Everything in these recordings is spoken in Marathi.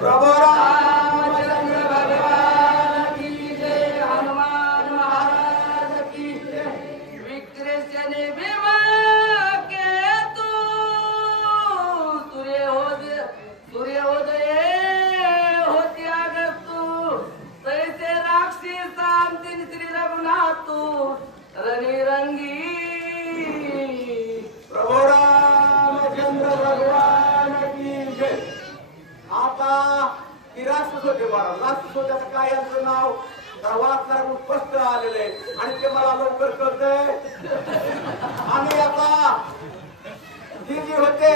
प्रभु रामचंद्र भगवान की जय। हनुमान महाराज की जय। विक्रमसेनी भीमा केतु सूर्योदय होती अगस्तु तैसे राक्षी शांती श्री रघुनाथ रणिरंगी। प्रभु रामचंद्र भगवान की जय। आता ती राक्षस होते बरं राक्षस होत्याचं काय यांचं नाव वाचणार स्पष्ट आलेले आणि ते मला लवकर कळतंय। आणि आता ही जी होते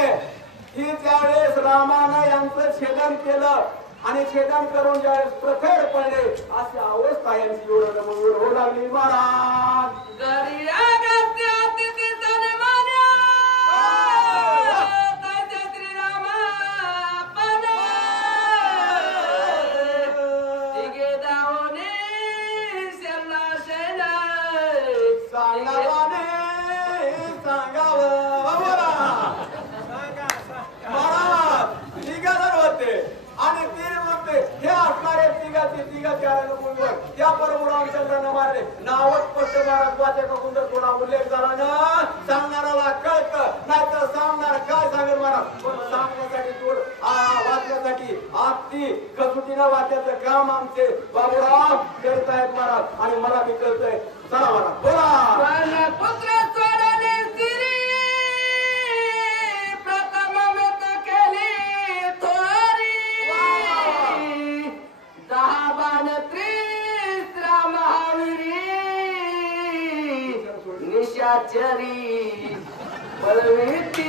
ही त्यावेळेस रामानं यांचं छेदन केलं आणि छेदन करून ज्यावेळेस प्रखर पडले अशी अवस्था यांची होऊ लागली। महाराज त्या परमरामचंद्रानं मारले नावच स्पष्ट महाराज वाचक कुंदर थोडा उल्लेख झाला ना सांगणाराला कळत नाही तर सांगणार काय सांगेल महाराज पण सांगण्यासाठी थोड वाचण्यासाठी अगदी कसोटीनं वाचायचं काम आमचे बाबूराव करतायत महाराज आणि मला बी कळतंय। चला महाराज बोला। पुत्र सोडले सिरी प्रथम मत केली थोरी 10 बाण निशाचरी बलवीती